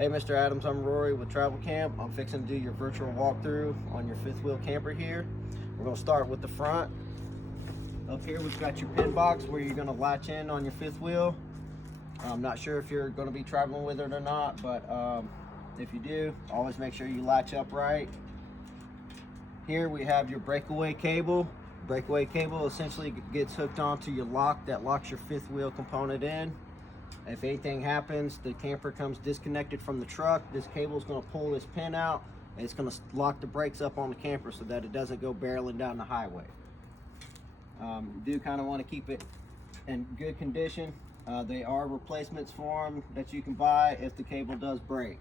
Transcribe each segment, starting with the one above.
Hey Mr. Adams, I'm Rory with Travel Camp. I'm fixing to do your virtual walkthrough on your fifth wheel camper here. We're going to start with the front. Up here we've got your pin box where you're going to latch in on your fifth wheel. I'm not sure if you're going to be traveling with it or not, but if you do, always make sure you latch up right. Here we have your breakaway cable. Breakaway cable essentially gets hooked onto your lock that locks your fifth wheel component in. If anything happens, the camper comes disconnected from the truck, this cable is going to pull this pin out and it's going to lock the brakes up on the camper so that it doesn't go barreling down the highway. You do kind of want to keep it in good condition. They are replacements for them that you can buy if the cable does break.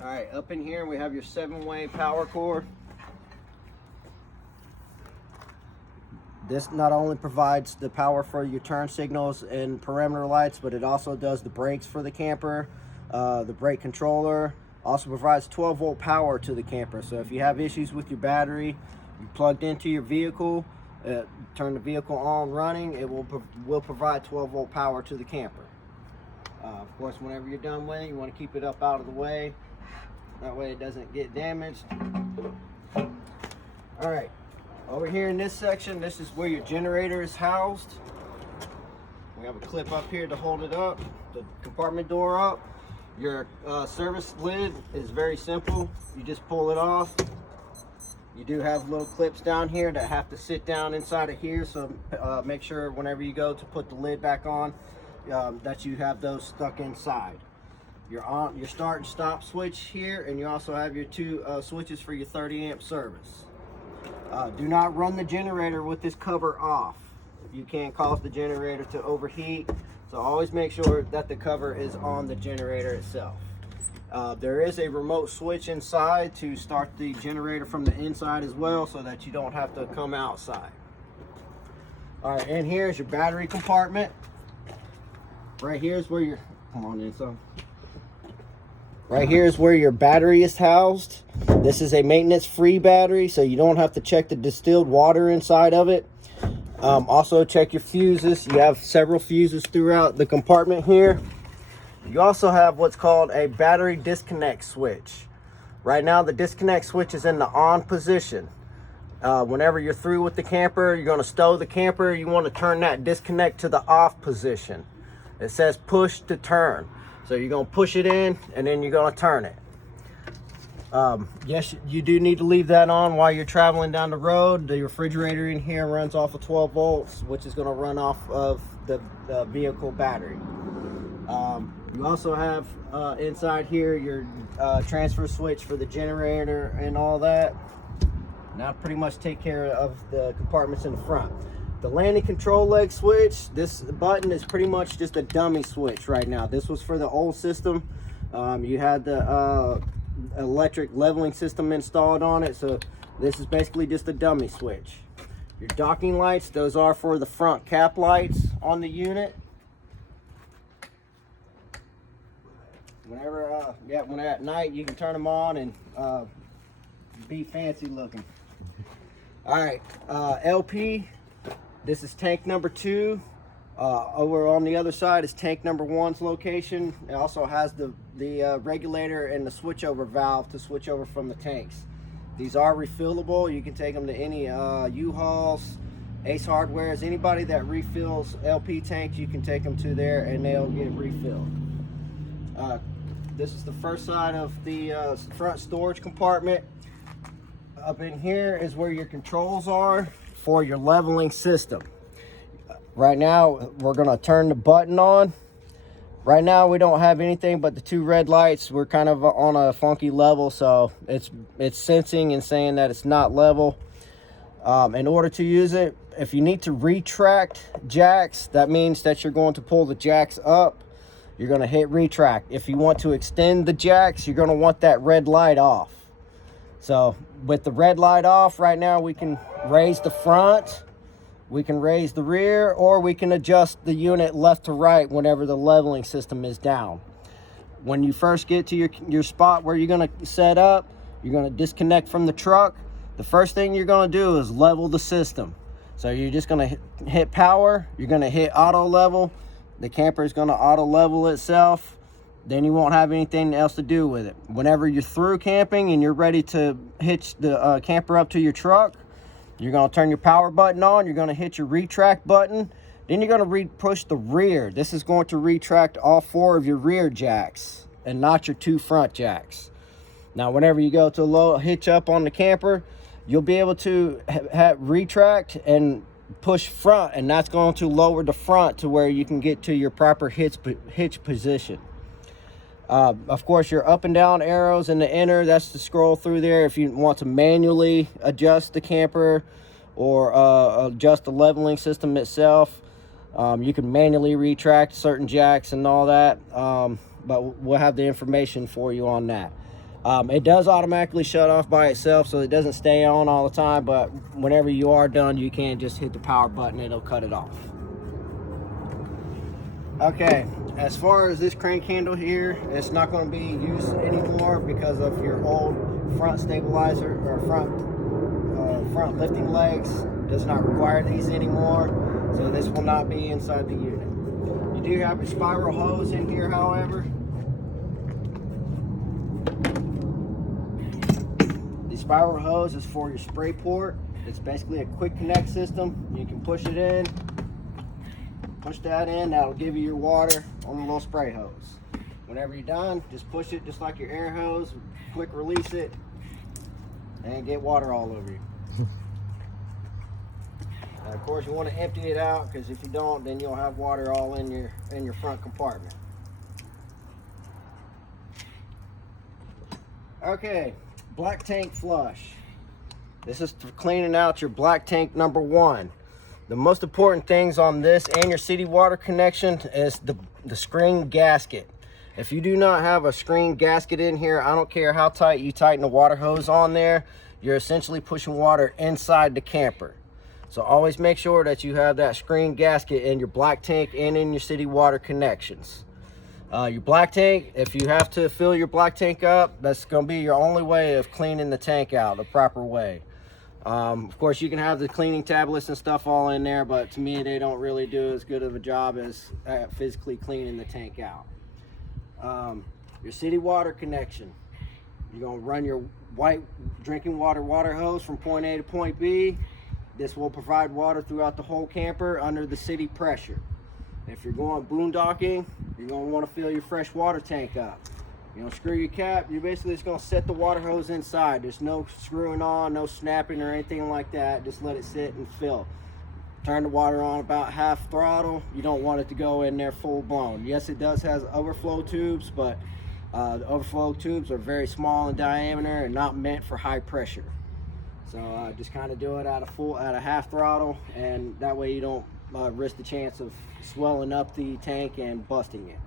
All right, up in here we have your 7-way power cord. This not only provides the power for your turn signals and perimeter lights, but it also does the brakes for the camper. The brake controller also provides 12-volt power to the camper. So if you have issues with your battery, you plugged into your vehicle, turn the vehicle on running, it will provide 12-volt power to the camper. Of course, whenever you're done with it, you want to keep it up out of the way. That way it doesn't get damaged. All right. Over here in this section, this is where your generator is housed. We have a clip up here to hold it up, the compartment door up. Your service lid is very simple. You just pull it off. You do have little clips down here that have to sit down inside of here, so make sure whenever you go to put the lid back on, that you have those stuck inside. You're on your start and stop switch here, and you also have your two switches for your 30-amp service. Do not run the generator with this cover off. You can cause the generator to overheat, so always make sure that the cover is on the generator itself. There is a remote switch inside to start the generator from the inside as well, so that you don't have to come outside. All right, and here's your battery compartment. Right here is where your, come on in, son. Right here is where your battery is housed. This is a maintenance-free battery, so you don't have to check the distilled water inside of it. Also check your fuses. You have several fuses throughout the compartment here. You also have what's called a battery disconnect switch. Right now the disconnect switch is in the on position. Whenever you're through with the camper, you're going to stow the camper, you want to turn that disconnect to the off position. It says push to turn. So you're going to push it in and then you're going to turn it. Yes, you do need to leave that on while you're traveling down the road. The refrigerator in here runs off of 12 volts, which is going to run off of the vehicle battery. You also have inside here your transfer switch for the generator and all that. Now pretty much take care of the compartments in the front. The landing control leg switch, this button is pretty much just a dummy switch right now. This was for the old system. You had the electric leveling system installed on it, so this is basically just a dummy switch. Your docking lights, those are for the front cap lights on the unit. Whenever, when they're at night, you can turn them on and be fancy looking. All right, LP. This is tank number 2. Over on the other side is tank number 1's location. It also has the regulator and the switchover valve to switch over from the tanks. These are refillable. You can take them to any U-Hauls, Ace Hardwares, anybody that refills LP tanks, you can take them to there and they'll get refilled. This is the first side of the front storage compartment. Up in here is where your controls are for your leveling system. Right now we're going to turn the button on. Right now we don't have anything but the 2 red lights. We're kind of on a funky level, so it's sensing and saying that it's not level. In order to use it, if you need to retract jacks, that means that you're going to pull the jacks up. You're going to hit retract. If you want to extend the jacks, you're going to want that red light off. So with the red light off right now, we can raise the front, we can raise the rear, or we can adjust the unit left to right whenever the leveling system is down. When you first get to your spot where you're going to set up, you're going to disconnect from the truck. The first thing you're going to do is level the system. So you're just going to hit power, you're going to hit auto level. The camper is going to auto level itself. then you won't have anything else to do with it. Whenever you're through camping and you're ready to hitch the camper up to your truck, you're going to turn your power button on. You're going to hit your retract button. Then you're going to push the rear. This is going to retract all 4 of your rear jacks and not your 2 front jacks. Now, whenever you go to hitch up on the camper, you'll be able to retract and push front, and that's going to lower the front to where you can get to your proper hitch position. Of course, your up and down arrows in the inner, that's to scroll through there if you want to manually adjust the camper or adjust the leveling system itself. You can manually retract certain jacks and all that, but we'll have the information for you on that. It does automatically shut off by itself, so it doesn't stay on all the time, but whenever you are done, you can just hit the power button, it'll cut it off. Okay, as far as this crank handle here, it's not going to be used anymore because of your old front stabilizer or front lifting legs. Does not require these anymore, so this will not be inside the unit. You do have a spiral hose in here, however. The spiral hose is for your spray port. It's basically a quick connect system. You can push it in, push that in, that'll give you your water on the little spray hose. Whenever you're done, just push it just like your air hose, quick release it, and get water all over you. Now, of course, you want to empty it out, because if you don't, then you'll have water all in your front compartment. Okay, black tank flush. This is for cleaning out your black tank number 1. The most important things on this and your city water connection is the screen gasket. If you do not have a screen gasket in here, I don't care how tight you tighten the water hose on there, you're essentially pushing water inside the camper. So always make sure that you have that screen gasket in your black tank and in your city water connections. Your black tank, if you have to fill your black tank up, that's going to be your only way of cleaning the tank out the proper way. Of course, you can have the cleaning tablets and stuff all in there, but to me, they don't really do as good of a job as physically cleaning the tank out. Your city water connection. You're going to run your white drinking water hose from point A to point B. This will provide water throughout the whole camper under the city pressure. If you're going boondocking, you're going to want to fill your fresh water tank up. You know, screw your cap, you're basically just going to set the water hose inside. There's no screwing on, no snapping or anything like that. Just let it sit and fill. Turn the water on about half throttle. You don't want it to go in there full blown. Yes, it does have overflow tubes, but the overflow tubes are very small in diameter and not meant for high pressure. So just kind of do it at a half throttle, and that way you don't risk the chance of swelling up the tank and busting it.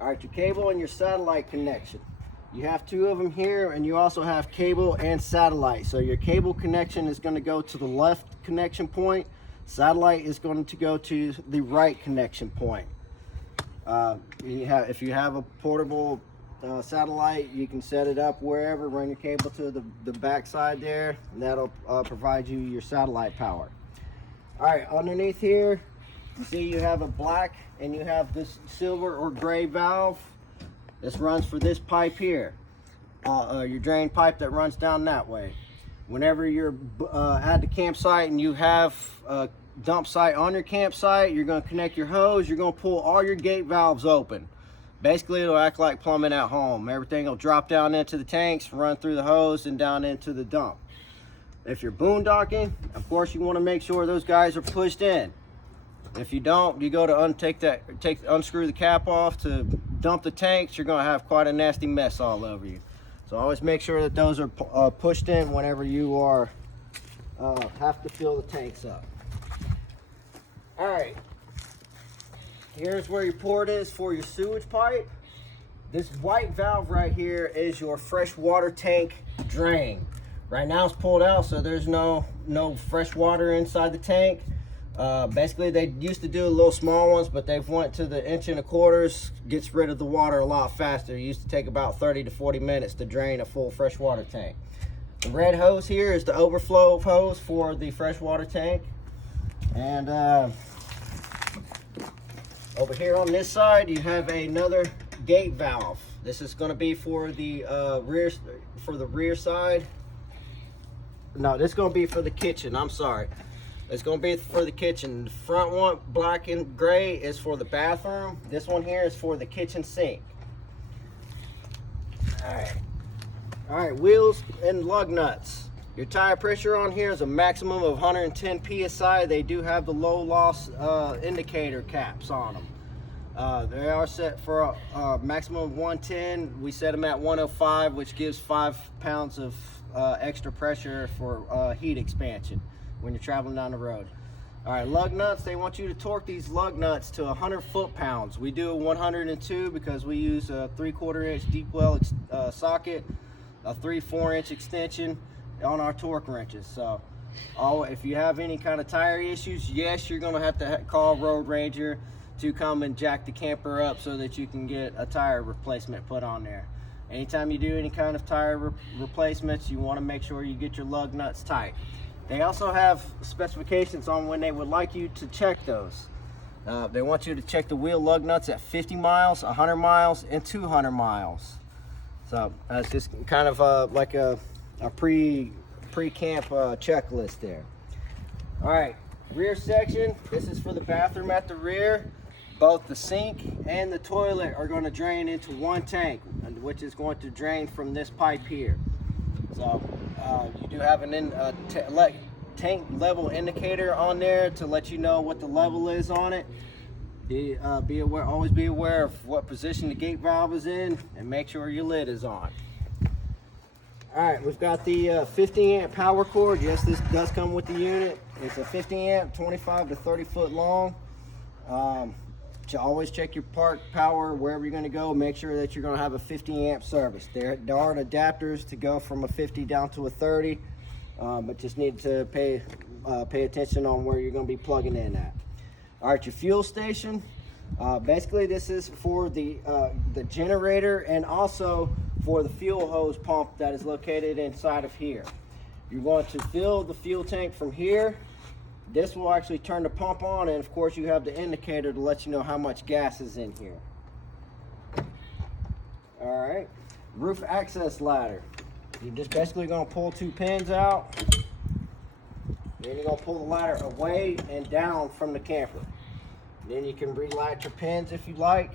All right, your cable and your satellite connection. You have 2 of them here, and you also have cable and satellite. So your cable connection is going to go to the left connection point. Satellite is going to go to the right connection point. If you have a portable satellite, you can set it up wherever, run your cable to the back side there, and that'll provide you your satellite power. All right, underneath here, you see you have a black and you have this silver or gray valve. This runs for this pipe here, your drain pipe that runs down that way. Whenever you're at the campsite and you have a dump site on your campsite, you're going to connect your hose, you're going to pull all your gate valves open. Basically, it'll act like plumbing at home. Everything will drop down into the tanks, run through the hose, and down into the dump. If you're boondocking, of course, you want to make sure those guys are pushed in. If you don't, you go to unscrew the cap off to dump the tanks, you're going to have quite a nasty mess all over you. So always make sure that those are pushed in whenever you are have to fill the tanks up. All right. Here's where your port is for your sewage pipe. This white valve right here is your fresh water tank drain. Right now it's pulled out, so there's no fresh water inside the tank. Basically, they used to do little small ones, but they've went to the 1 1/4. Gets rid of the water a lot faster. It used to take about 30 to 40 minutes to drain a full freshwater tank. The red hose here is the overflow hose for the freshwater tank. And Over here on this side, you have another gate valve. This is going to be for the rear side. No, this is going to be for the kitchen. I'm sorry. It's going to be for the kitchen. The front one, black and gray, is for the bathroom. This one here is for the kitchen sink. All right, wheels and lug nuts. Your tire pressure on here is a maximum of 110 psi. They do have the low loss indicator caps on them. They are set for a maximum of 110. We set them at 105, which gives 5 pounds of extra pressure for heat expansion when you're traveling down the road. All right, lug nuts, they want you to torque these lug nuts to 100 foot-pounds. We do 102 because we use a 3/4 inch deep well socket, a 3/4 inch extension on our torque wrenches. So if you have any kind of tire issues, yes, you're gonna have to call Road Ranger to come and jack the camper up so that you can get a tire replacement put on there. Anytime you do any kind of tire replacements, you want to make sure you get your lug nuts tight. They also have specifications on when they would like you to check those. They want you to check the wheel lug nuts at 50 miles, 100 miles, and 200 miles. So it's just kind of like a pre-camp checklist there. All right, rear section. This is for the bathroom at the rear. Both the sink and the toilet are going to drain into one tank, which is going to drain from this pipe here. So you do have an tank level indicator on there to let you know what the level is on it. Always be aware of what position the gate valve is in, and make sure your lid is on. All right, we've got the 50 amp power cord. Yes, this does come with the unit. It's a 50 amp, 25 to 30 foot long. Always check your park power wherever you're going to go. Make sure that you're going to have a 50 amp service. There are adapters to go from a 50 down to a 30, but just need to pay attention on where you're going to be plugging in at. All right, your fuel station. Basically, this is for the generator and also for the fuel hose pump that is located inside of here. You're going to fill the fuel tank from here. This will actually turn the pump on, and of course you have the indicator to let you know how much gas is in here. All right, roof access ladder. You're just basically going to pull 2 pins out. Then you're going to pull the ladder away and down from the camper. Then you can relatch your pins if you like.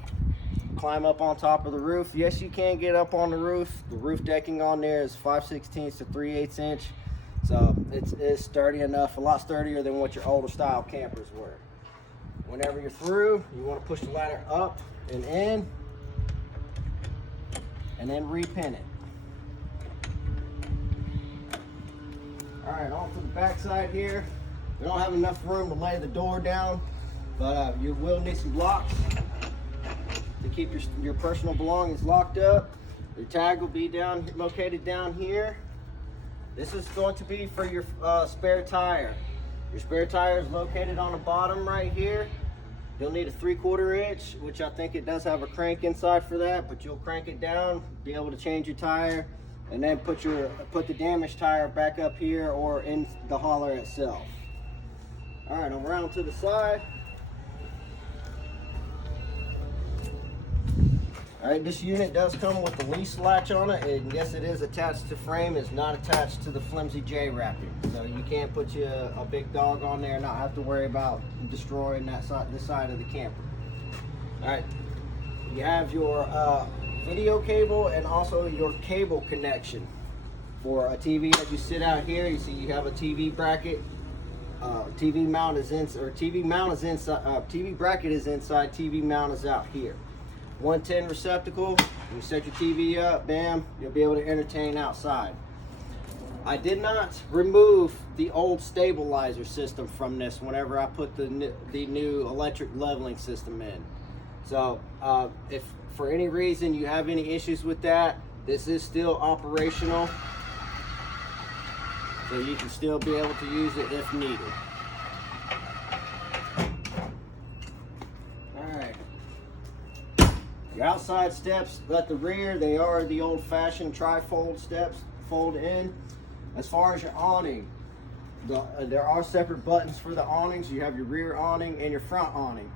Climb up on top of the roof. Yes, you can get up on the roof. The roof decking on there is 5/16 to 3/8 inch. So it's sturdy enough, a lot sturdier than what your older style campers were. Whenever you're through, you want to push the ladder up and in, and then repin it. All right, on to the back side here. We don't have enough room to lay the door down, but you will need some locks to keep your personal belongings locked up. Your tag will be located down here. This is going to be for your spare tire. Your spare tire is located on the bottom right here. You'll need a 3/4 inch, which I think it does have a crank inside for that, but you'll crank it down, be able to change your tire, and then put the damaged tire back up here or in the hauler itself. All right, around to the side. All right, this unit does come with the lease latch on it, and yes, it is attached to frame. It's not attached to the flimsy J-wrapping, so you can't put a big dog on there and not have to worry about destroying this side of the camper. All right, you have your video cable and also your cable connection for a TV that you sit out here. You see, you have a TV bracket. TV mount is inside, or TV mount is inside. TV bracket is inside. TV mount is out here. 110 receptacle. You set your TV up, bam, you'll be able to entertain outside. I did not remove the old stabilizer system from this whenever I put the new electric leveling system in. So if for any reason you have any issues with that, this is still operational. So you can still be able to use it if needed. Your outside steps at the rear, they are the old-fashioned tri-fold steps, fold in. As far as your awning, there are separate buttons for the awnings. You have your rear awning and your front awning.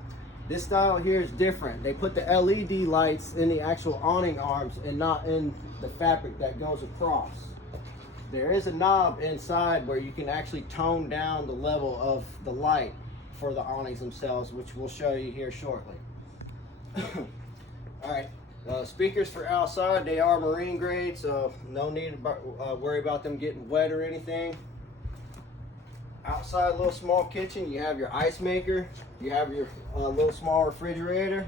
This style here is different. They put the LED lights in the actual awning arms and not in the fabric that goes across. There is a knob inside where you can actually tone down the level of the light for the awnings themselves, which we'll show you here shortly. All right, speakers for outside, they are marine grade, so no need to worry about them getting wet or anything. Outside little small kitchen, you have your ice maker, you have your little small refrigerator.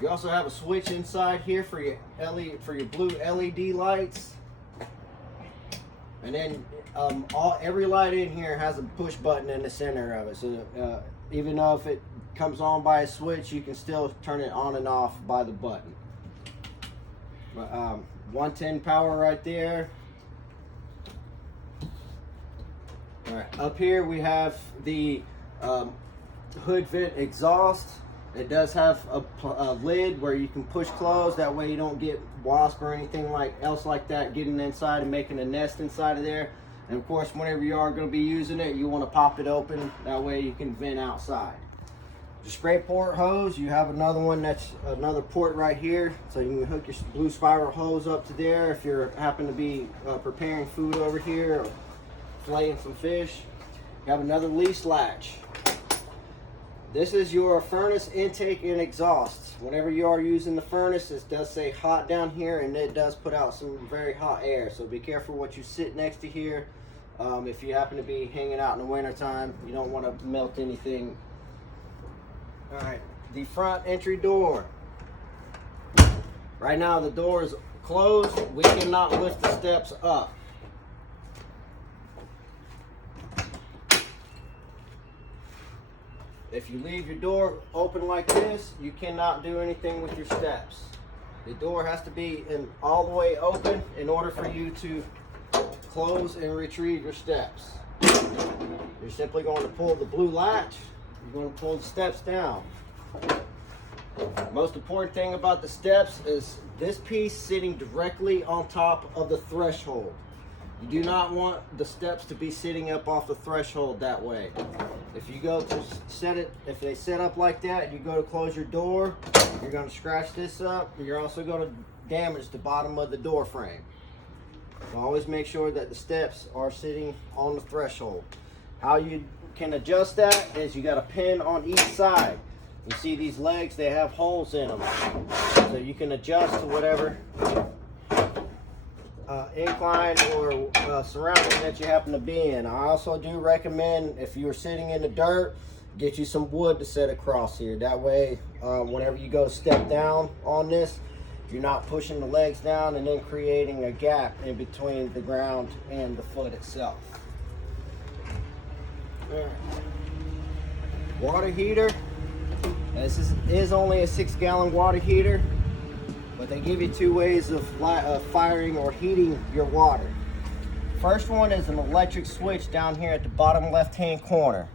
You also have a switch inside here for your blue LED lights. And then every light in here has a push button in the center of it. So even though if it comes on by a switch, you can still turn it on and off by the button. 110 power right there. All right, up here we have the hood vent exhaust. It does have a lid where you can push close. That way you don't get wasp or anything else like that getting inside and making a nest inside of there. And of course, whenever you are going to be using it, you want to pop it open. That way you can vent outside. The spray port hose, you have another one that's another port right here. So you can hook your blue spiral hose up to there if you happen to be preparing food over here or filleting some fish. You have another lease latch. This is your furnace intake and exhaust. Whenever you are using the furnace, it does say hot down here, and it does put out some very hot air. So be careful what you sit next to here. If you happen to be hanging out in the winter time, you don't want to melt anything. All right, the front entry door. Right now the door is closed. We cannot lift the steps up. If you leave your door open like this, you cannot do anything with your steps. The door has to be all the way open in order for you to close and retrieve your steps. You're simply going to pull the blue latch. You're going to pull the steps down. Most important thing about the steps is this piece sitting directly on top of the threshold. You do not want the steps to be sitting up off the threshold that way. If you go to set it, if they set up like that and you go to close your door, you're going to scratch this up, and you're also going to damage the bottom of the door frame. So always make sure that the steps are sitting on the threshold. How you can adjust that is you got a pin on each side. You see these legs, they have holes in them. So you can adjust to whatever incline or surrounding that you happen to be in. I also do recommend, if you're sitting in the dirt, get you some wood to set across here. That way, whenever you go to step down on this, you're not pushing the legs down and then creating a gap in between the ground and the foot itself. Water heater. This is only a 6-gallon water heater, but they give you two ways of firing or heating your water. First one is an electric switch down here at the bottom left-hand corner.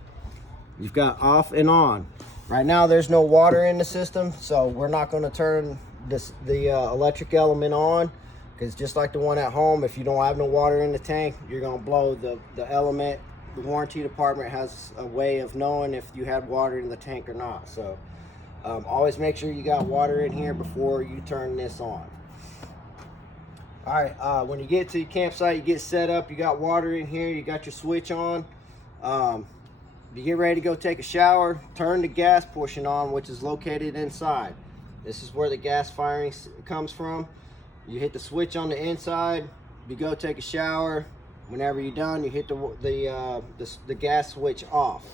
You've got off and on. Right now there's no water in the system, so we're not going to turn the electric element on, because just like the one at home, if you don't have no water in the tank, you're going to blow the element. The warranty department has a way of knowing if you had water in the tank or not. So always make sure you got water in here before you turn this on. All right, when you get to your campsite, you get set up, you got water in here, you got your switch on. You get ready to go take a shower, turn the gas portion on, which is located inside. This is where the gas firing comes from. You hit the switch on the inside, you go take a shower. Whenever you're done, you hit the gas switch off.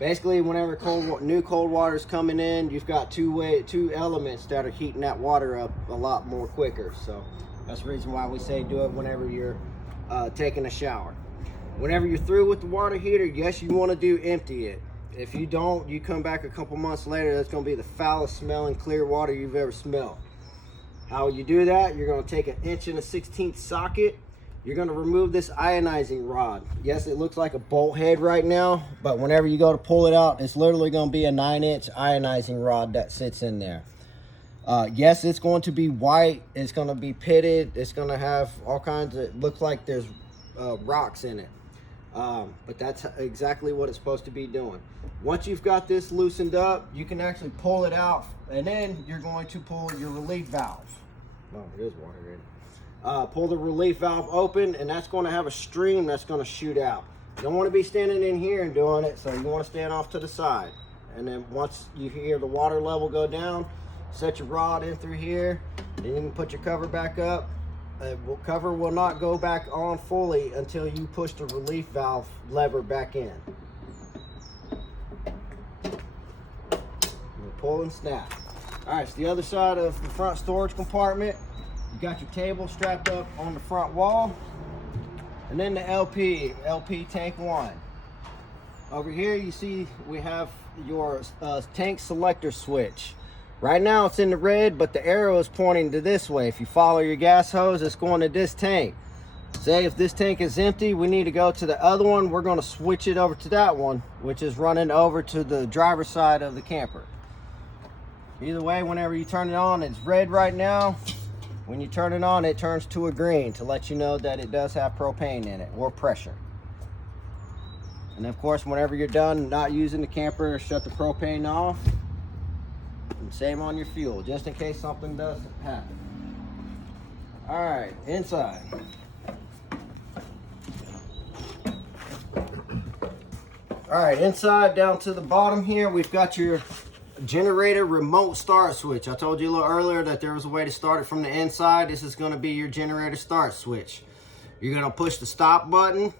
Basically, whenever new cold water is coming in, you've got two elements that are heating that water up a lot more quicker. So that's the reason why we say do it whenever you're taking a shower. Whenever you're through with the water heater, yes, you want to do empty it. If you don't, you come back a couple months later, that's going to be the foulest smelling clear water you've ever smelled. How you do that? You're going to take an 1 1/16 socket. You're going to remove this ionizing rod. Yes, it looks like a bolt head right now, but whenever you go to pull it out, it's literally going to be a 9-inch ionizing rod that sits in there. Yes, it's going to be white. It's going to be pitted. It's going to have all kinds of, it looks like there's rocks in it. But that's exactly what it's supposed to be doing. Once you've got this loosened up, you can actually pull it out, and then you're going to pull your relief valve. Oh, it is water in. Pull the relief valve open, and that's going to have a stream that's going to shoot out. You don't want to be standing in here and doing it, so you want to stand off to the side. And then once you hear the water level go down, set your rod in through here, and you can put your cover back up. The cover will not go back on fully until you push the relief valve lever back in. Pull and snap. All right, it's the other side of the front storage compartment. You got your table strapped up on the front wall, and then the LP tank 1. Over here you see we have your tank selector switch. Right now it's in the red, but the arrow is pointing to this way. If you follow your gas hose, it's going to this tank. Say if this tank is empty, we need to go to the other one. We're going to switch it over to that one, which is running over to the driver's side of the camper. Either way, whenever you turn it on, it's red right now. When you turn it on, it turns to a green to let you know that it does have propane in it, or pressure. And of course, whenever you're done not using the camper, shut the propane off. And same on your fuel, just in case something does happen. All right, inside. All right, inside down to the bottom here, we've got your generator remote start switch. I told you a little earlier that there was a way to start it from the inside. This is going to be your generator start switch. You're going to push the stop button.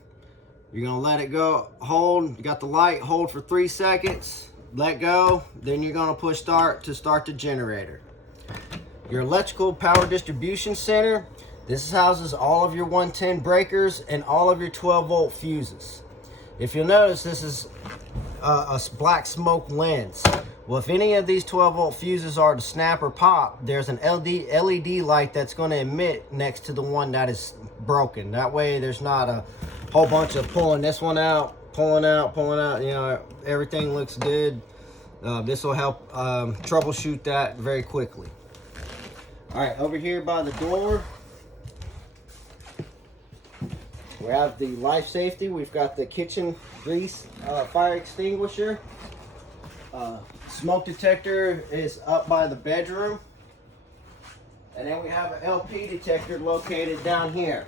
You're going to let it go, hold. You got the light, hold for 3 seconds, let go. Then you're going to push start to start the generator. Your electrical power distribution center. This houses all of your 110 breakers and all of your 12-volt fuses. If you'll notice, this is a black smoke lens. Well, if any of these 12-volt fuses are to snap or pop, there's an LED light that's going to emit next to the one that is broken. That way there's not a whole bunch of pulling this one out, pulling out, you know, everything looks good. This will help troubleshoot that very quickly. All right, over here by the door, we have the life safety. We've got the kitchen grease fire extinguisher. Smoke detector is up by the bedroom. And then we have an LP detector located down here.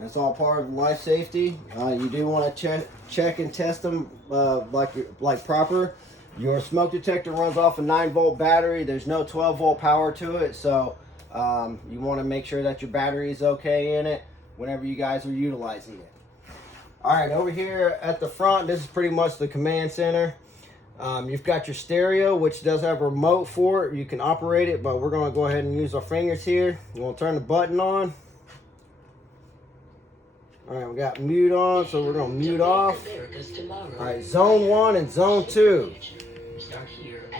That's all part of life safety. You do want to check and test them like proper. Your smoke detector runs off a 9-volt battery. There's no 12-volt power to it, so you want to make sure that your battery is okay in it whenever you guys are utilizing it. All right, over here at the front, this is pretty much the command center. You've got your stereo, which does have a remote for it. You can operate it, but we're going to go ahead and use our fingers here. You want to turn the button on. All right, we got mute on, so we're going to mute off. All right, zone 1 and zone 2.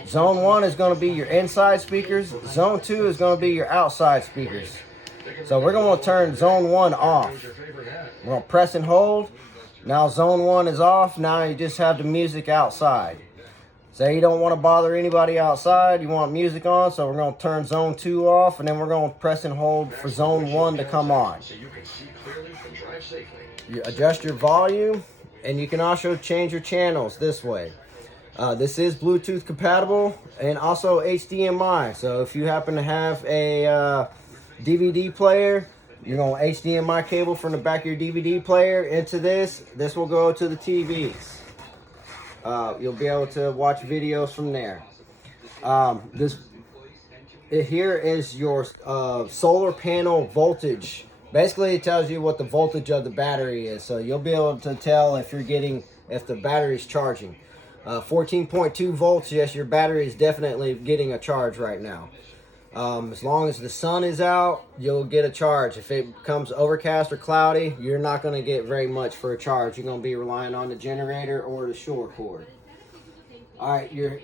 Zone 1 is going to be your inside speakers. Zone 2 is going to be your outside speakers. So we're going to turn zone 1 off. We're going to press and hold. Now zone 1 is off. Now you just have the music outside. Say you don't want to bother anybody outside, you want music on, so we're going to turn zone 2 off, and then we're going to press and hold for zone 1 to come on. You adjust your volume, and you can also change your channels this way. This is Bluetooth compatible and also HDMI. So if you happen to have a DVD player, you're going to HDMI cable from the back of your DVD player into this. This will go to the TVs. You'll be able to watch videos from there. Here is your solar panel voltage. Basically, it tells you what the voltage of the battery is, so you'll be able to tell if the battery's charging. 14.2 volts. Yes, your battery is definitely getting a charge right now. As long as the sun is out, you'll get a charge. If it becomes overcast or cloudy, you're not going to get very much for a charge. You're going to be relying on the generator or the shore cord. All right, your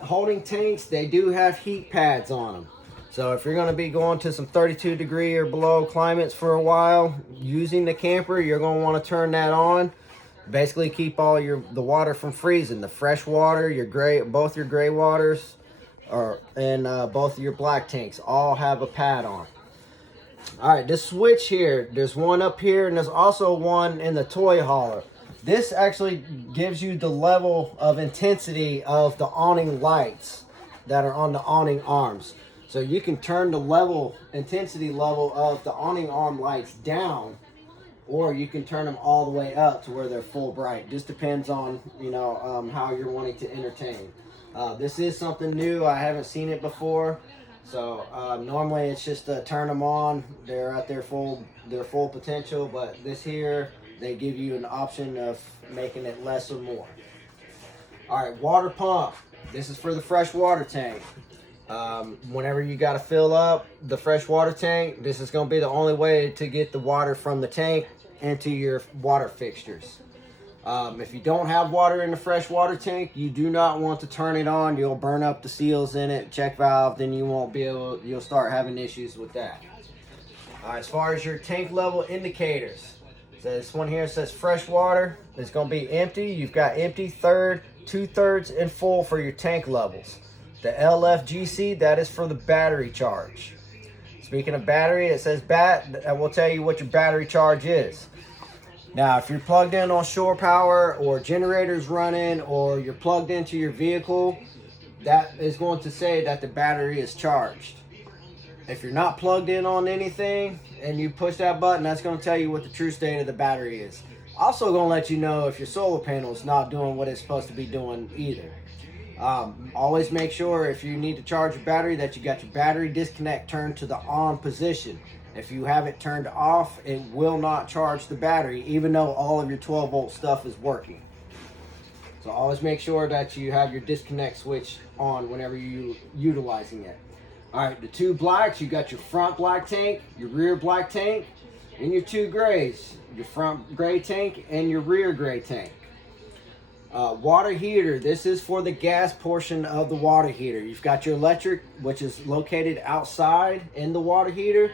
holding tanks, they do have heat pads on them. So if you're going to be going to some 32 degree or below climates for a while, using the camper, you're going to want to turn that on. Basically keep all the water from freezing. The fresh water, both your gray waters, and both of your black tanks all have a pad on. All right, this switch here, there's one up here and there's also one in the toy hauler. This actually gives you the level of intensity of the awning lights that are on the awning arms. So you can turn the intensity level of the awning arm lights down, or you can turn them all the way up to where they're full bright. Just depends on, how you're wanting to entertain. This is something new. I haven't seen it before. So normally it's just turn them on. They're at their full potential, but this here, they give you an option of making it less or more. All right, water pump. This is for the fresh water tank. Whenever you got to fill up the fresh water tank, this is going to be the only way to get the water from the tank into your water fixtures. If you don't have water in the fresh water tank, you do not want to turn it on. You'll burn up the seals in it, check valve, then you'll start having issues with that. As far as your tank level indicators, so this one here says fresh water. It's going to be empty. You've got empty, third, 2/3, and full for your tank levels. The LFGC, that is for the battery charge. Speaking of battery, it says that will tell you what your battery charge is. Now, if you're plugged in on shore power or generators running or you're plugged into your vehicle, that is going to say that the battery is charged. If you're not plugged in on anything and you push that button, that's going to tell you what the true state of the battery is. Also going to let you know if your solar panel is not doing what it's supposed to be doing either. Always make sure if you need to charge your battery that you got your battery disconnect turned to the on position. If you have it turned off, it will not charge the battery even though all of your 12-volt stuff is working. So always make sure that you have your disconnect switch on whenever you're utilizing it. All right, the two blacks, you got your front black tank, your rear black tank, and your two grays, your front gray tank and your rear gray tank. Water heater, this is for the gas portion of the water heater. You've got your electric, which is located outside in the water heater.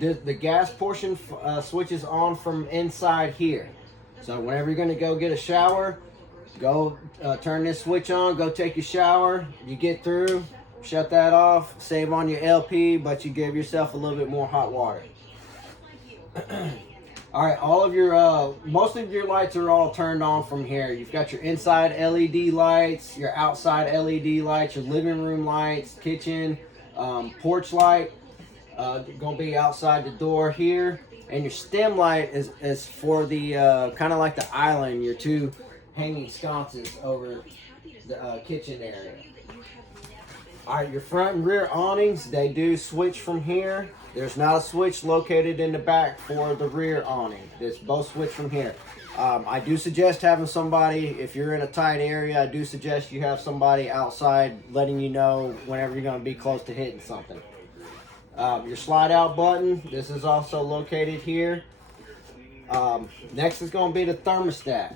The gas portion switches on from inside here. So whenever you're going to go get a shower, go turn this switch on, go take your shower. You get through, shut that off, save on your LP, but you give yourself a little bit more hot water. All right, all of your most of your lights are all turned on from here. You've got your inside LED lights, your outside LED lights, your living room lights, kitchen, porch light, gonna be outside the door here, and your stem light is for the kind of like the island, your two hanging sconces over the kitchen area. All right, your front and rear awnings, they do switch from here. There's not a switch located in the back for the rear awning. It's both switch from here. I do suggest having somebody, if you're in a tight area, I do suggest you have somebody outside letting you know whenever you're going to be close to hitting something. Your slide out button, this is also located here. Next is going to be the thermostat.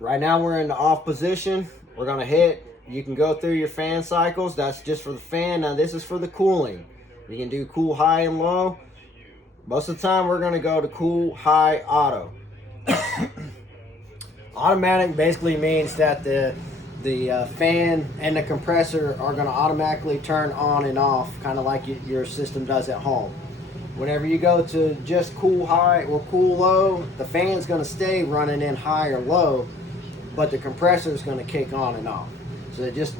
Right now we're in the off position. We're going to hit, you can go through your fan cycles. That's just for the fan. Now this is for the cooling. You can do cool, high, and low. Most of the time, we're going to go to cool, high, auto. Automatic basically means that the fan and the compressor are going to automatically turn on and off, kind of like your system does at home. Whenever you go to just cool, high, or cool, low, the fan's going to stay running in high or low, but the compressor is going to kick on and off. So it just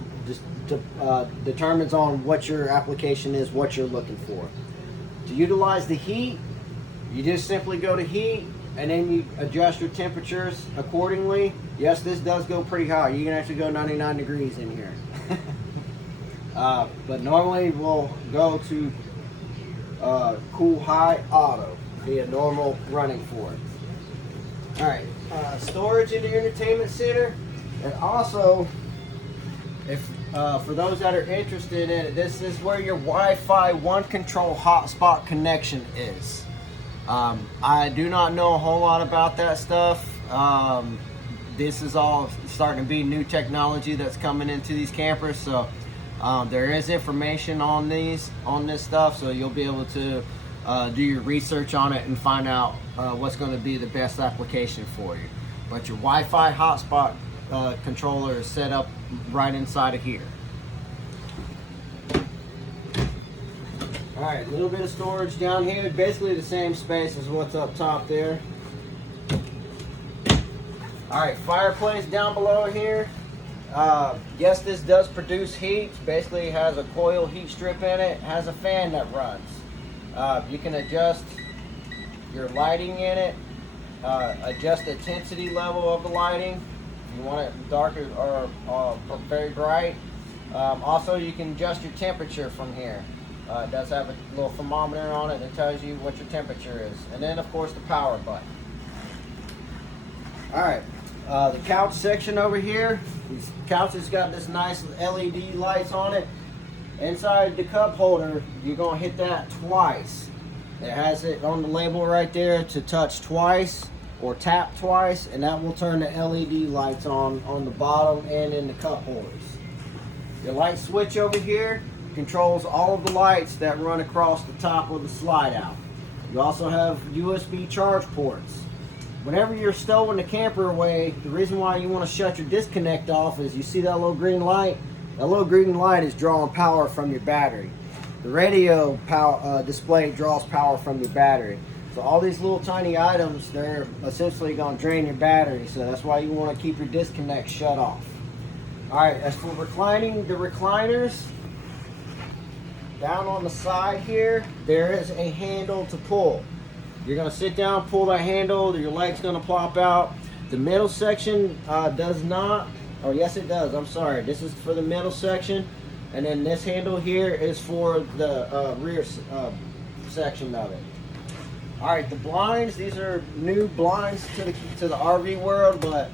determines on what your application is, what you're looking for. To utilize the heat, you just simply go to heat and then you adjust your temperatures accordingly. Yes, this does go pretty high. You can actually go 99 degrees in here. But normally we'll go to cool, high, auto, be a normal running for it. All right, storage in the entertainment center, and also for those that are interested in it, this is where your Wi-Fi one control hotspot connection is. I do not know a whole lot about that stuff. This is all starting to be new technology that's coming into these campers, so there is information on this stuff, so you'll be able to do your research on it and find out what's going to be the best application for you. But your Wi-Fi hotspot controller is set up right inside of here. All right, a little bit of storage down here, basically the same space as what's up top there. All right, fireplace down below here. Yes, this does produce heat. Basically, it has a coil heat strip in it. Has a fan that runs. You can adjust your lighting in it. Adjust the intensity level of the lighting. If you want it darker or very bright. Also, you can adjust your temperature from here. It does have a little thermometer on it that tells you what your temperature is. And then, of course, the power button. All right, the couch section over here. This couch has got this nice LED lights on it. Inside the cup holder, you're gonna hit that twice. It has it on the label right there to touch twice or tap twice, and that will turn the LED lights on the bottom and in the cup holders. Your light switch over here controls all of the lights that run across the top of the slide out. You also have USB charge ports. Whenever you're stowing the camper away, the reason why you want to shut your disconnect off is you see that little green light? That little green light is drawing power from your battery. The radio power display draws power from your battery. So all these little tiny items, they're essentially going to drain your battery. So that's why you want to keep your disconnect shut off. All right, as for reclining, the recliners, down on the side here, there is a handle to pull. You're gonna sit down, pull that handle, your leg's gonna plop out. The middle section does not, or yes it does, I'm sorry. This is for the middle section. And then this handle here is for the rear section of it. All right, the blinds, these are new blinds to the RV world, but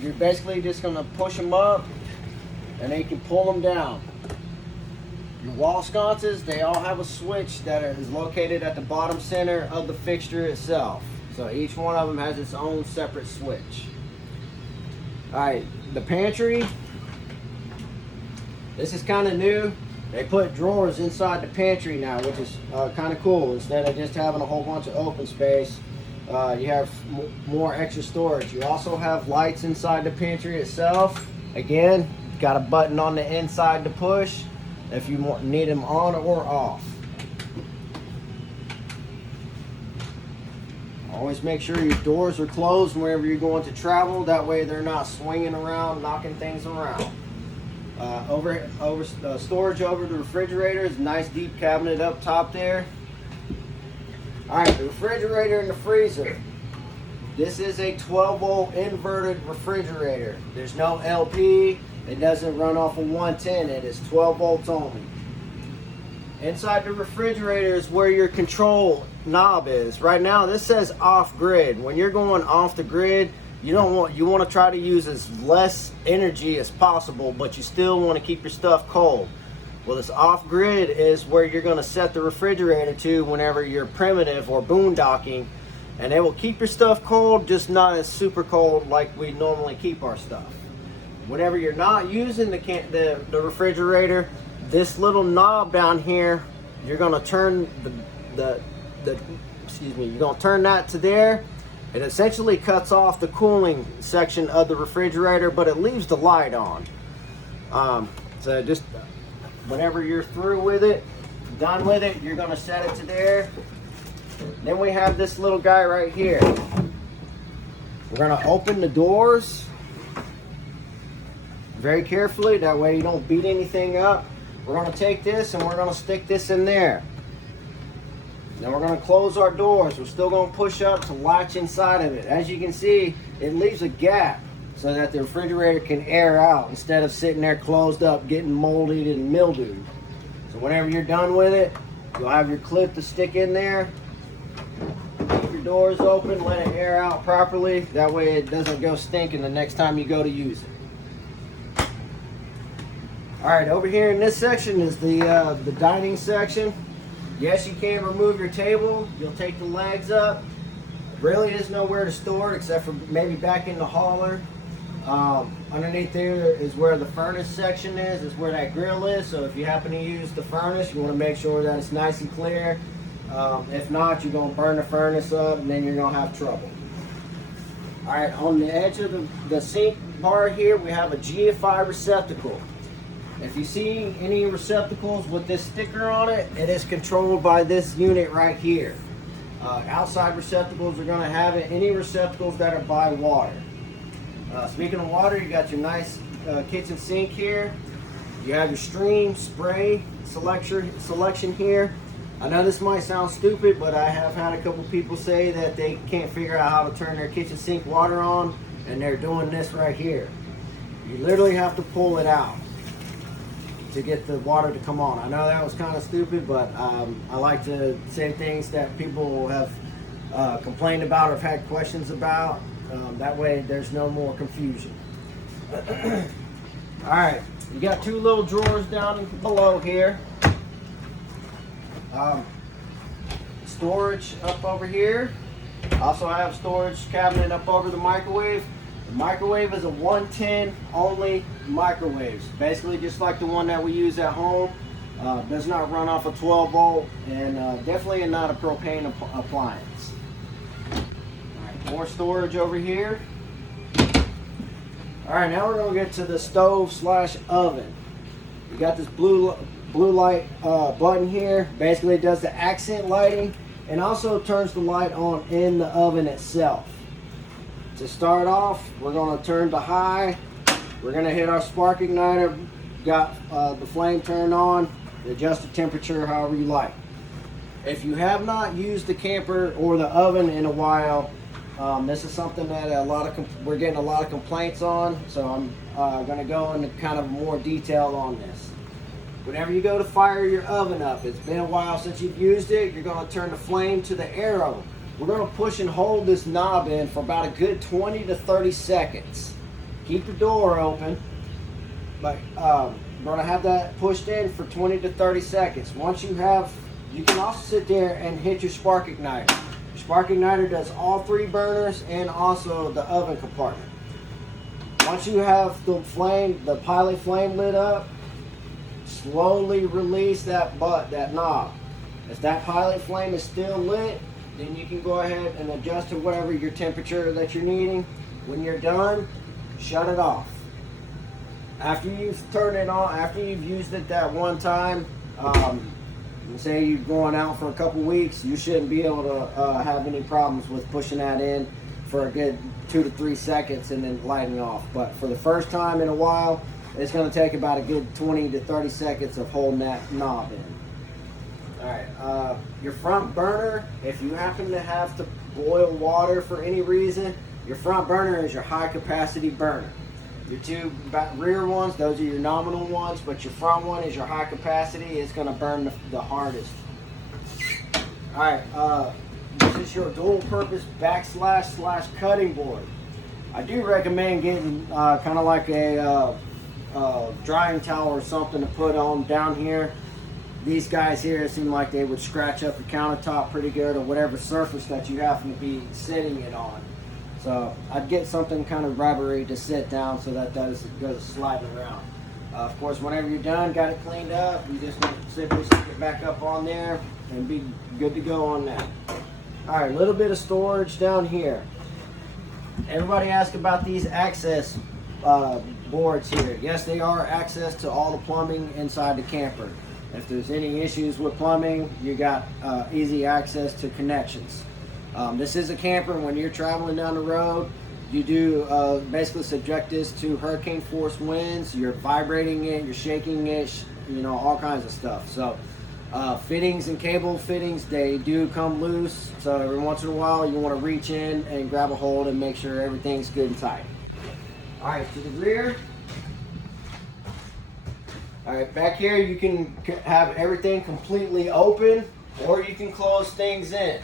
you're basically just gonna push them up and then you can pull them down. Your wall sconces, they all have a switch that is located at the bottom center of the fixture itself. So each one of them has its own separate switch. All right, the pantry, this is kind of new. They put drawers inside the pantry now, which is kind of cool. Instead of just having a whole bunch of open space, you have more extra storage. You also have lights inside the pantry itself. Again, got a button on the inside to push if you need them on or off. Always make sure your doors are closed whenever you're going to travel. That way they're not swinging around, knocking things around. Storage over the refrigerator is a nice deep cabinet up top there. All right, the refrigerator and the freezer. This is a 12-volt inverted refrigerator. There's no LP. It doesn't run off of 110. It is 12 volts only. Inside the refrigerator is where your control knob is. Right now, this says off grid. When you're going off the grid, you want to try to use as less energy as possible, but you still want to keep your stuff cold. Well, this off grid is where you're going to set the refrigerator to whenever you're primitive or boondocking, and it will keep your stuff cold, just not as super cold like we normally keep our stuff. Whenever you're not using the refrigerator, this little knob down here, you're going to turn you're going to turn that to there. It essentially cuts off the cooling section of the refrigerator, but it leaves the light on. So just whenever you're through with it, done with it, you're going to set it to there. Then we have this little guy right here. We're going to open the doors very carefully, that way you don't beat anything up. We're going to take this and we're going to stick this in there. Then we're going to close our doors. We're still going to push up to latch inside of it. As you can see, it leaves a gap so that the refrigerator can air out instead of sitting there closed up getting molded and mildewed. So whenever you're done with it, you'll have your clip to stick in there. Keep your doors open, let it air out properly. That way it doesn't go stinking the next time you go to use it. All right, over here in this section is the dining section. Yes, you can remove your table. You'll take the legs up. Really, there's nowhere to store it except for maybe back in the hauler. Underneath there is where the furnace section is where that grill is. So if you happen to use the furnace, you want to make sure that it's nice and clear. If not, you're going to burn the furnace up and then you're going to have trouble. All right, on the edge of the sink bar here, we have a GFI receptacle. If you see any receptacles with this sticker on it, it is controlled by this unit right here. Outside receptacles are going to have it. Any receptacles that are by water. Speaking of water, you got your nice kitchen sink here. You have your stream spray selection here. I know this might sound stupid, but I have had a couple people say that they can't figure out how to turn their kitchen sink water on, and they're doing this right here. You literally have to pull it out to get the water to come on. I know that was kind of stupid, but I like to say things that people have complained about or have had questions about. That way there's no more confusion. All right, you got two little drawers down below here. Storage up over here. Also I have storage cabinet up over the microwave. The microwave is a 110 only microwave. Basically just like the one that we use at home. Does not run off a 12 volt and definitely not a propane appliance. Alright, more storage over here. Alright, now we're going to get to the stove slash oven. You got this blue light button here. Basically it does the accent lighting and also turns the light on in the oven itself. To start off, we're going to turn to high. We're going to hit our spark igniter. Got the flame turned on. Adjust the temperature however you like. If you have not used the camper or the oven in a while, this is something that we're getting a lot of complaints on. So I'm going to go into kind of more detail on this. Whenever you go to fire your oven up, it's been a while since you've used it, you're going to turn the flame to the arrow. We're going to push and hold this knob in for about a good 20 to 30 seconds. Keep the door open, but we're going to have that pushed in for 20 to 30 seconds. Once you have, you can also sit there and hit your spark igniter. Your spark igniter does all three burners and also the oven compartment. Once you have the pilot flame lit up, slowly release that knob. If that pilot flame is still lit, then you can go ahead and adjust to whatever your temperature that you're needing. When you're done, shut it off. After you've turned it on, after you've used it that one time, say you're going out for a couple weeks, you shouldn't be able to have any problems with pushing that in for a good 2 to 3 seconds and then lighting off. But for the first time in a while, it's going to take about a good 20 to 30 seconds of holding that knob in. Alright, your front burner, if you happen to have to boil water for any reason, your front burner is your high capacity burner. Your two rear ones, those are your nominal ones, but your front one is your high capacity. It's going to burn the hardest. Alright, this is your dual purpose backslash cutting board. I do recommend getting kind of like a drying towel or something to put on down here. These guys here seem like they would scratch up the countertop pretty good or whatever surface that you happen to be sitting it on. So I'd get something kind of rubbery to sit down so that goes sliding around. Of course, whenever you're done, got it cleaned up, you just simply stick it back up on there and be good to go on that. Alright, a little bit of storage down here. Everybody asks about these access boards here. Yes, they are access to all the plumbing inside the camper. If there's any issues with plumbing, you got easy access to connections. This is a camper. When you're traveling down the road, you do basically subject this to hurricane force winds. You're vibrating it, you're shaking it, you know, all kinds of stuff. So fittings and cable fittings, they do come loose. So every once in a while, you want to reach in and grab a hold and make sure everything's good and tight. All right, to the rear. All right, back here you can have everything completely open, or you can close things in.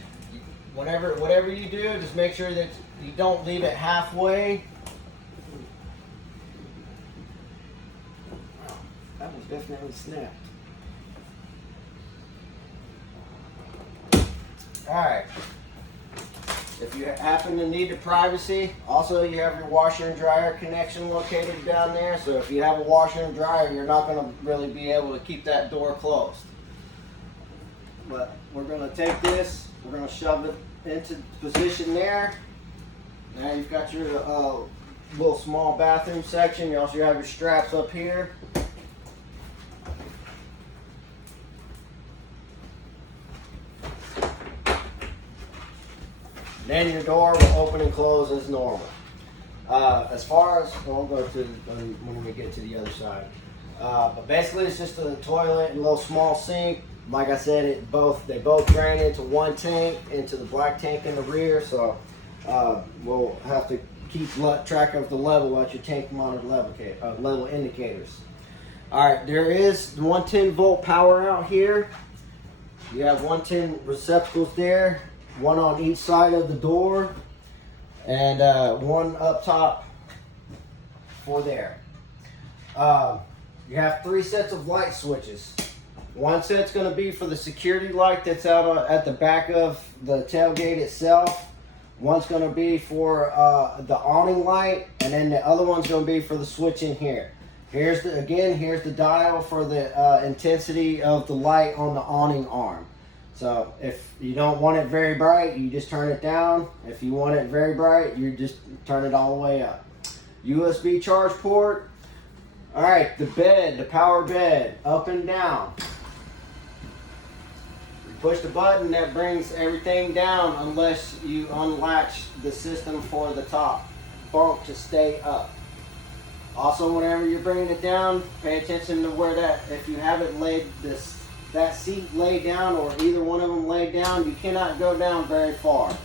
Whatever you do, just make sure that you don't leave it halfway. Wow, that was definitely snapped. All right. If you happen to need the privacy, also you have your washer and dryer connection located down there. So if you have a washer and dryer, you're not going to really be able to keep that door closed. But we're going to take this, we're going to shove it into position there. Now you've got your little small bathroom section. You also have your straps up here. Then your door will open and close as normal. As far as, I'll go to when we get to the other side. But basically it's just a toilet and a little small sink. Like I said, they both drain into one tank, into the black tank in the rear. So we'll have to keep track of the level at your tank monitor level indicators. All right, there is 110 volt power out here. You have 110 receptacles there, one on each side of the door, and one up top for there. You have 3 sets of light switches. One set's going to be for the security light that's out at the back of the tailgate itself. One's going to be for the awning light, and then the other one's going to be for the switch in here. Here's the dial for the intensity of the light on the awning arm. So if you don't want it very bright, you just turn it down. If you want it very bright, you just turn it all the way up. USB charge port. All right, the bed, the power bed, up and down. You push the button, that brings everything down unless you unlatch the system for the top bunk to stay up. Also, whenever you're bringing it down, pay attention to where if you have it that seat laid down, or either one of them laid down, you cannot go down very far.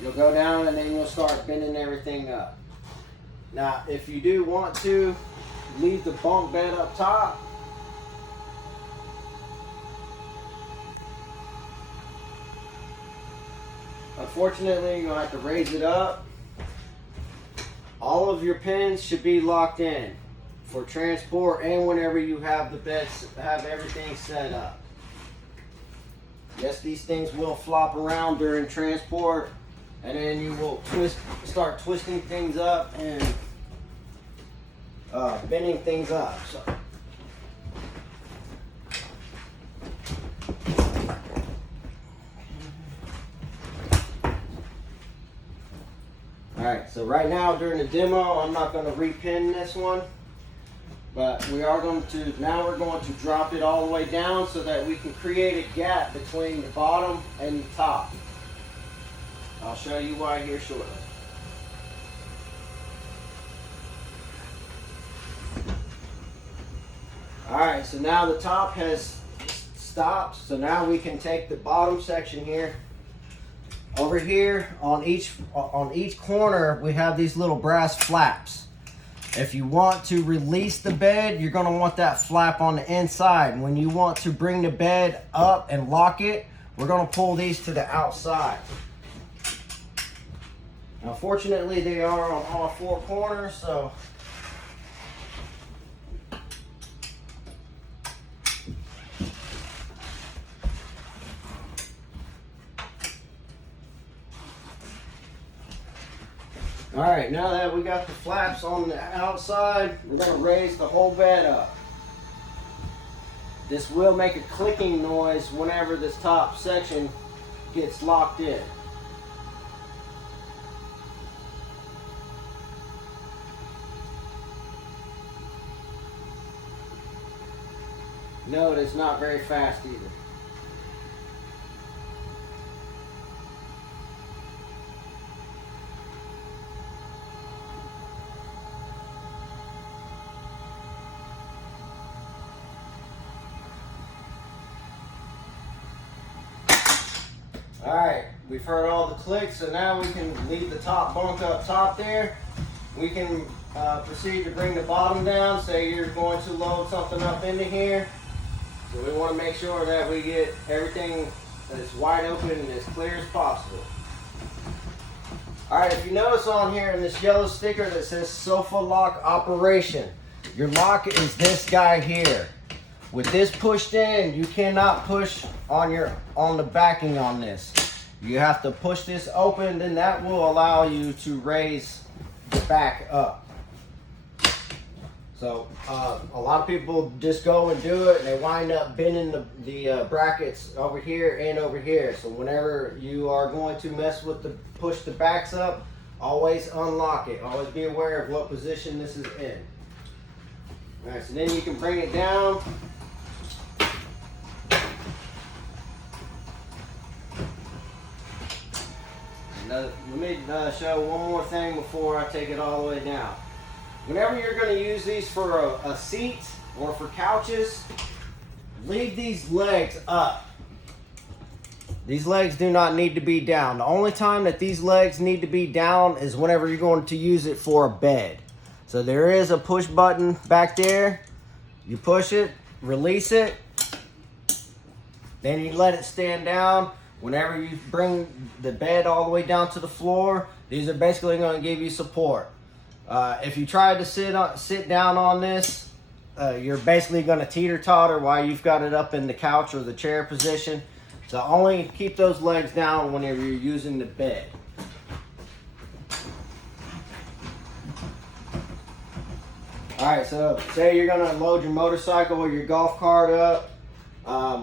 You'll go down and then you'll start bending everything up. Now, if you do want to leave the bunk bed up top, unfortunately, you're going to have to raise it up. All of your pins should be locked in for transport and whenever you have everything set up. Yes, these things will flop around during transport, and then you will start twisting things up and bending things up. So. Alright, so right now during the demo, I'm not going to repin this one, but we're going to drop it all the way down so that we can create a gap between the bottom and the top. I'll show you why here shortly. Alright, so now the top has stopped, so now we can take the bottom section here. Over here on each corner we have these little brass flaps. If you want to release the bed, you're going to want that flap on the inside. When you want to bring the bed up and lock it, we're going to pull these to the outside. Now fortunately they are on all 4 corners, so alright, now that we got the flaps on the outside, we're going to raise the whole bed up. This will make a clicking noise whenever this top section gets locked in. Note it's not very fast either. Alright, we've heard all the clicks, so now we can leave the top bunk up top there. We can proceed to bring the bottom down. Say you're going to load something up into here. So we want to make sure that we get everything as wide open and as clear as possible. Alright, if you notice on here in this yellow sticker that says sofa lock operation, your lock is this guy here. With this pushed in, you cannot push on the backing on this. You have to push this open, then that will allow you to raise the back up. So a lot of people just go and do it, and they wind up bending the brackets over here and over here. So whenever you are going to mess with push the backs up, always unlock it. Always be aware of what position this is in. All right, so then you can bring it down. let me show one more thing before I take it all the way down. Whenever you're going to use these for a seat or for couches, leave these legs up. These legs do not need to be down. The only time that these legs need to be down is whenever you're going to use it for a bed. So there is a push button back there. You push it, release it, then you let it stand down. Whenever you bring the bed all the way down to the floor, these are basically going to give you support. If you try to sit down on this, you're basically going to teeter-totter while you've got it up in the couch or the chair position. So only keep those legs down whenever you're using the bed. Alright, so say you're going to load your motorcycle or your golf cart up.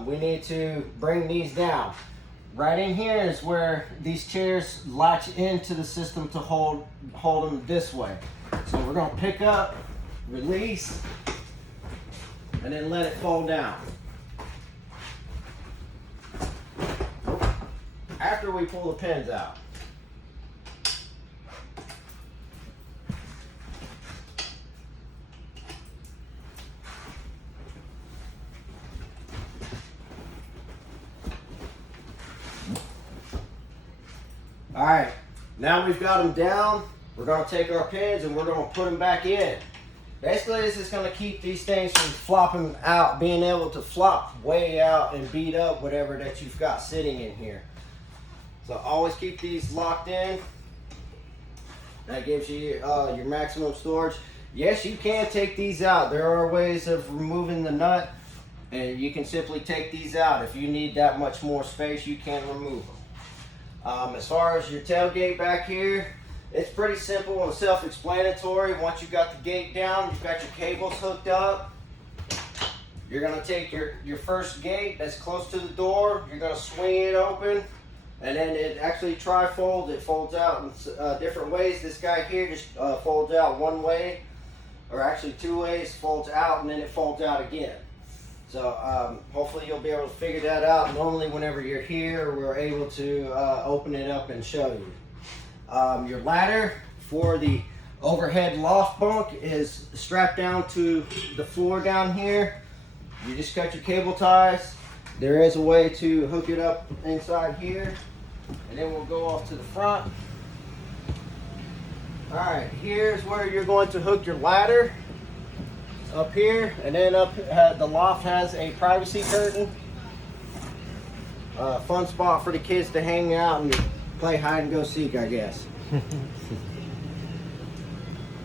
We need to bring these down. Right in here is where these chairs latch into the system to hold them this way. So we're going to pick up, release, and then let it fall down. After we pull the pins out. All right, now we've got them down. We're going to take our pins and we're going to put them back in. Basically, this is going to keep these things from flopping out, being able to flop way out and beat up whatever that you've got sitting in here. So always keep these locked in. That gives you your maximum storage. Yes, you can take these out. There are ways of removing the nut, and you can simply take these out. If you need that much more space, you can remove them. As far as your tailgate back here, it's pretty simple and self-explanatory. Once you've got the gate down, you've got your cables hooked up. You're going to take your first gate that's close to the door. You're going to swing it open, and then it actually tri-folds. It folds out in different ways. This guy here just folds out one way, or actually two ways. Folds out, and then it folds out again. So hopefully you'll be able to figure that out. Normally whenever you're here, we're able to open it up and show you. Your ladder for the overhead loft bunk is strapped down to the floor down here. You just cut your cable ties. There is a way to hook it up inside here. And then we'll go off to the front. All right, here's where you're going to hook your ladder. Up here, and then up the loft has a privacy curtain. Fun spot for the kids to hang out and play hide and go seek, I guess.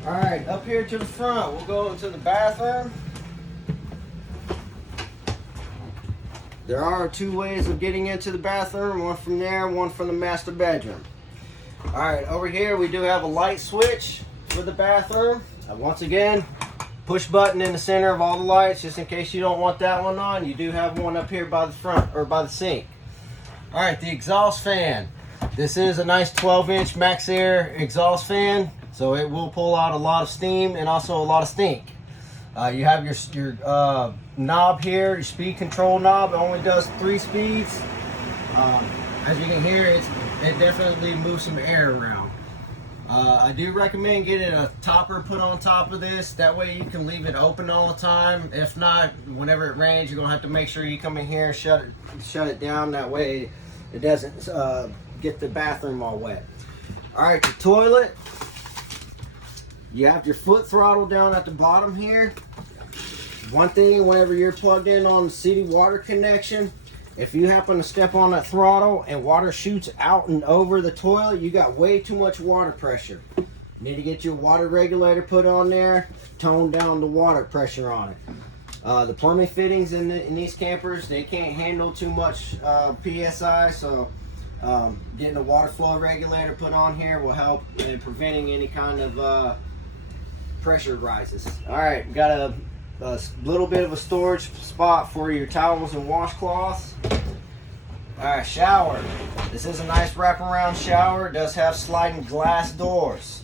All right, up here to the front, we'll go into the bathroom. There are two ways of getting into the bathroom, one from there, one from the master bedroom. All right, over here we do have a light switch for the bathroom. Once again, push button in the center of all the lights, just in case you don't want that one on. You do have one up here by the front, or by the sink. All right, the exhaust fan. This is a nice 12-inch Max Air exhaust fan, so it will pull out a lot of steam and also a lot of stink. You have your knob here, your speed control knob. It only does 3 speeds. As you can hear, it definitely moves some air around. I do recommend getting a topper put on top of this. That way you can leave it open all the time. If not, whenever it rains, you're gonna have to make sure you come in here and shut it down. That way it doesn't get the bathroom all wet. All right, the toilet. You have your foot throttle down at the bottom here. One thing, whenever you're plugged in on the city water connection, if you happen to step on that throttle and water shoots out and over the toilet, you got way too much water pressure. You need to get your water regulator put on there, tone down the water pressure on it. The plumbing fittings in these campers, they can't handle too much PSI, so getting a water flow regulator put on here will help in preventing any kind of pressure rises. All right, got a little bit of a storage spot for your towels and washcloths. All right, shower. This is a nice wraparound shower. It does have sliding glass doors.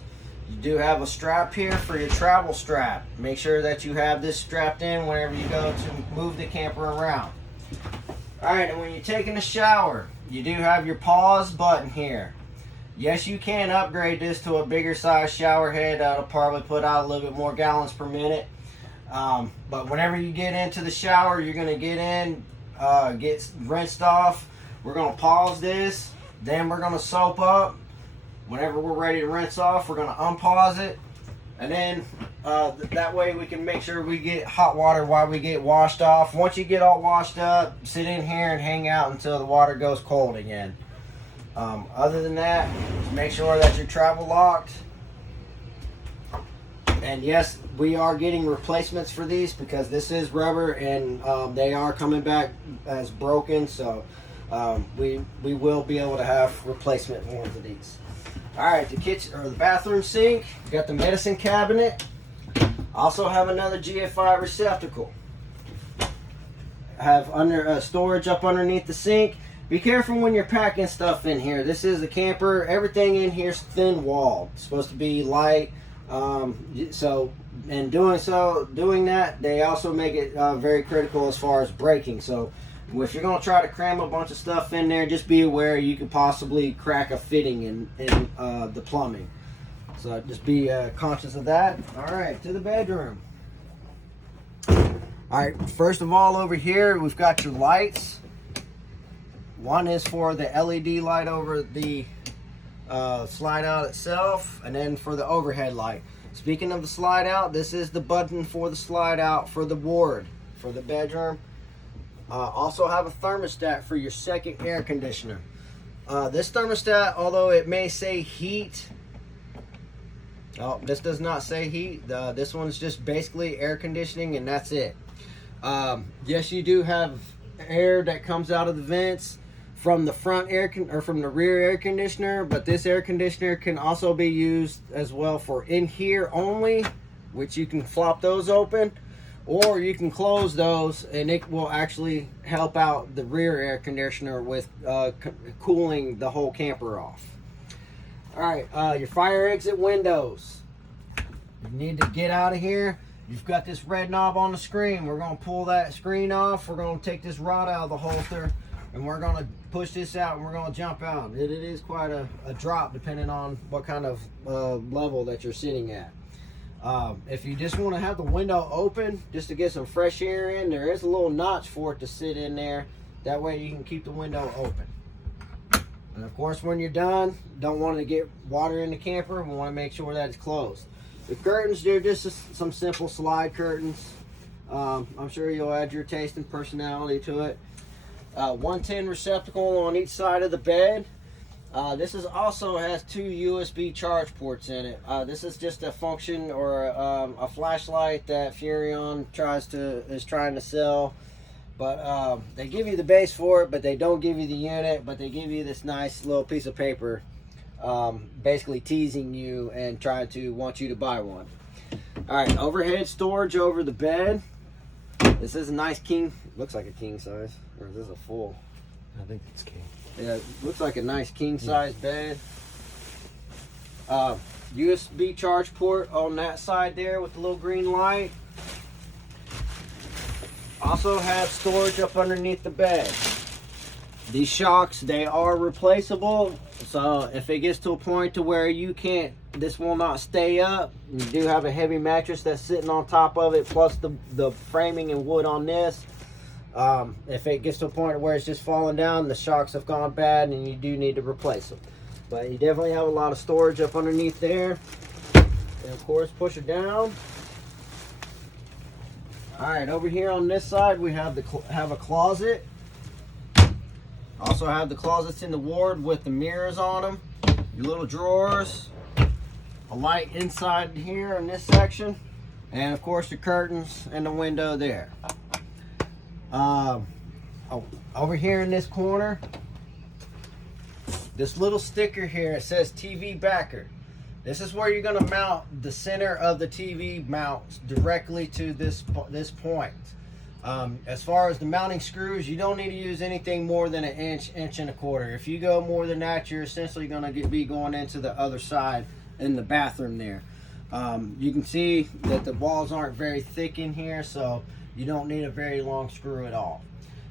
You do have a strap here for your travel strap. Make sure that you have this strapped in whenever you go to move the camper around. All right, and when you're taking a shower, you do have your pause button here. Yes, you can upgrade this to a bigger size shower head. That'll probably put out a little bit more gallons per minute. But whenever you get into the shower, you're gonna get in, get rinsed off. We're gonna pause this, then we're gonna soap up. Whenever we're ready to rinse off, we're gonna unpause it, and then that way we can make sure we get hot water while we get washed off. Once you get all washed up, sit in here and hang out until the water goes cold again. Other than that, just make sure that you're travel locked. And yes, we are getting replacements for these because this is rubber, and they are coming back as broken. So we will be able to have replacement ones of these. All right, the kitchen or the bathroom sink. You got the medicine cabinet. Also have another GFI receptacle. Have under storage up underneath the sink. Be careful when you're packing stuff in here. This is the camper. Everything in here is thin walled. It's supposed to be light. So in doing that, they also make it very critical as far as breaking. So if you're going to try to cram a bunch of stuff in there, just be aware you could possibly crack a fitting in the plumbing. So just be conscious of that. All right, to the bedroom. All right, first of all, over here we've got your lights. One is for the LED light over the slide out itself, and then for the overhead light. Speaking of the slide out, this is the button for the slide out for the ward for the bedroom. Also have a thermostat for your second air conditioner. This thermostat, although it may say heat, this does not say heat. This one's just basically air conditioning, and that's it. Yes, you do have air that comes out of the vents from the front or from the rear air conditioner, but this air conditioner can also be used as well for in here only, which you can flop those open, or you can close those and it will actually help out the rear air conditioner with cooling the whole camper off. All right, your fire exit windows. You need to get out of here. You've got this red knob on the screen. We're going to pull that screen off. We're going to take this rod out of the holster, and we're going to push this out, and we're going to jump out. It is quite a drop depending on what kind of level that you're sitting at. If you just want to have the window open just to get some fresh air in, there is a little notch for it to sit in there. That way you can keep the window open. And of course, when you're done, don't want to get water in the camper. We want to make sure that it's closed. The curtains, they're just some simple slide curtains. I'm sure you'll add your taste and personality to it. 110 receptacle on each side of the bed. This is also has 2 USB charge ports in it. This is just a function or a flashlight that Furrion is trying to sell. But they give you the base for it, but they don't give you the unit, but they give you this nice little piece of paper, basically teasing you and trying to want you to buy one. All right, overhead storage over the bed. This is a nice king, looks like a king size, or is this a full? I think it's king. Yeah, it looks like a nice king size bed. USB charge port on that side there with the little green light. Also have storage up underneath the bed. These shocks, they are replaceable. So if it gets to a point to where you can't, this will not stay up. You do have a heavy mattress that's sitting on top of it, plus the framing and wood on this. If it gets to a point where it's just falling down, the shocks have gone bad and you do need to replace them. But you definitely have a lot of storage up underneath there. And of course, push it down. All right, over here on this side, we have a closet. Also have the closets in the ward with the mirrors on them. Your little drawers. A light inside here in this section. And of course, the curtains and the window there. Over here in this corner, this little sticker here, it says TV backer. This is where you're going to mount the center of the TV mount directly to this point. As far as the mounting screws, you don't need to use anything more than an inch and a quarter. If you go more than that, you're essentially going to be going into the other side in the bathroom there. You can see that the walls aren't very thick in here, so you don't need a very long screw at all.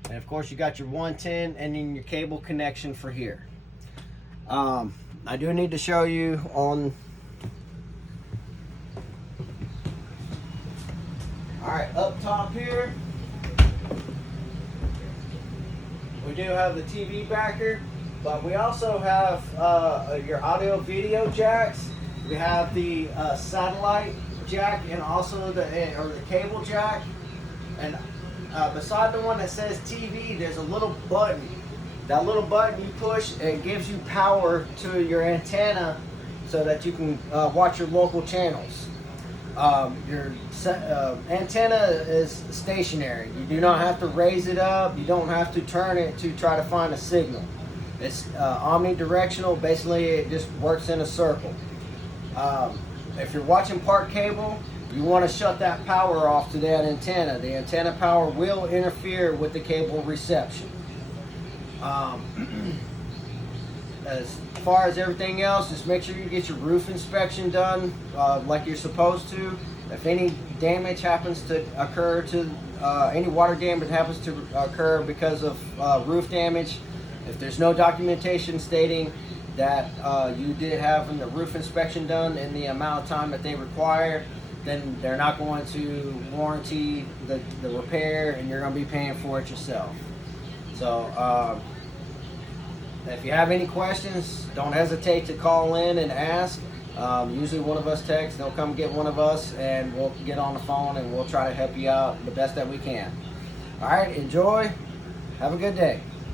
And of course, you got your 110 and then your cable connection for here. I do need to show you on. All right, up top here, we do have the TV backer, but we also have your audio video jacks. We have the satellite jack and also the cable jack. And beside the one that says TV, there's a little button. That little button you push, it gives you power to your antenna so that you can watch your local channels. Your antenna is stationary. You do not have to raise it up. You don't have to turn it to try to find a signal. It's omnidirectional. Basically, it just works in a circle. If you're watching park cable, you want to shut that power off to that antenna. The antenna power will interfere with the cable reception. As far as everything else, just make sure you get your roof inspection done like you're supposed to. If any damage happens to occur to any water damage happens to occur because of roof damage, if there's no documentation stating that you did have the roof inspection done in the amount of time that they required, then they're not going to warranty the repair, and you're going to be paying for it yourself. So if you have any questions, don't hesitate to call in and ask. Usually one of us texts, they'll come get one of us, and we'll get on the phone and we'll try to help you out the best that we can. All right, enjoy. Have a good day.